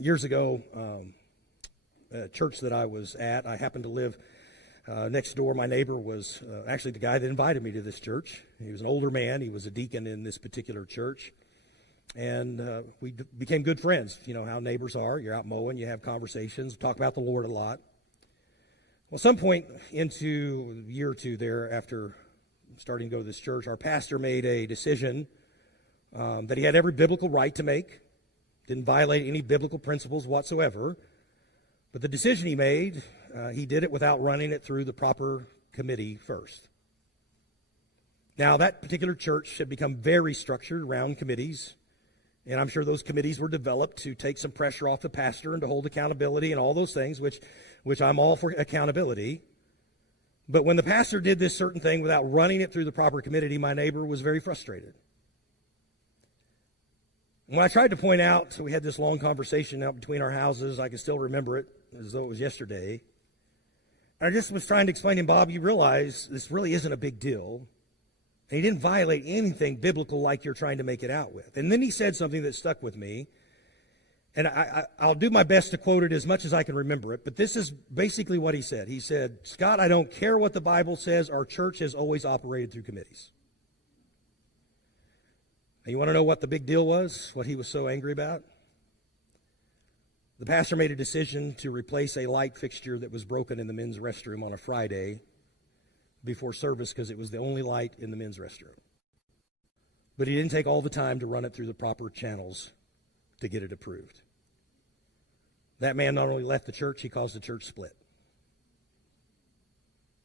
Years ago, a church that I was at, I happened to live next door. My neighbor was actually the guy that invited me to this church. He was an older man. He was a deacon in this particular church. And we became good friends. You know how neighbors are. You're out mowing, you have conversations, talk about the Lord a lot. Well, some point into a year or two there, after starting to go to this church, our pastor made a decision that he had every biblical right to make. Didn't violate any biblical principles whatsoever. But the decision he made, he did it without running it through the proper committee first. Now, that particular church had become very structured around committees. And I'm sure those committees were developed to take some pressure off the pastor and to hold accountability and all those things, which I'm all for accountability. But when the pastor did this certain thing without running it through the proper committee, my neighbor was very frustrated. When I tried to point out, so we had this long conversation out between our houses, I can still remember it as though it was yesterday. And I just was trying to explain to him, Bob, you realize this really isn't a big deal. And he didn't violate anything biblical like you're trying to make it out with. And then he said something that stuck with me. And I'll do my best to quote it as much as I can remember it. But this is basically what he said. He said, Scott, I don't care what the Bible says. Our church has always operated through committees. And you want to know what the big deal was? What he was so angry about? The pastor made a decision to replace a light fixture that was broken in the men's restroom on a Friday before service because it was the only light in the men's restroom. But he didn't take all the time to run it through the proper channels to get it approved. That man not only left the church, he caused the church split.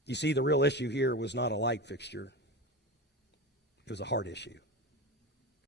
You see, the real issue here was not a light fixture. It was a heart issue.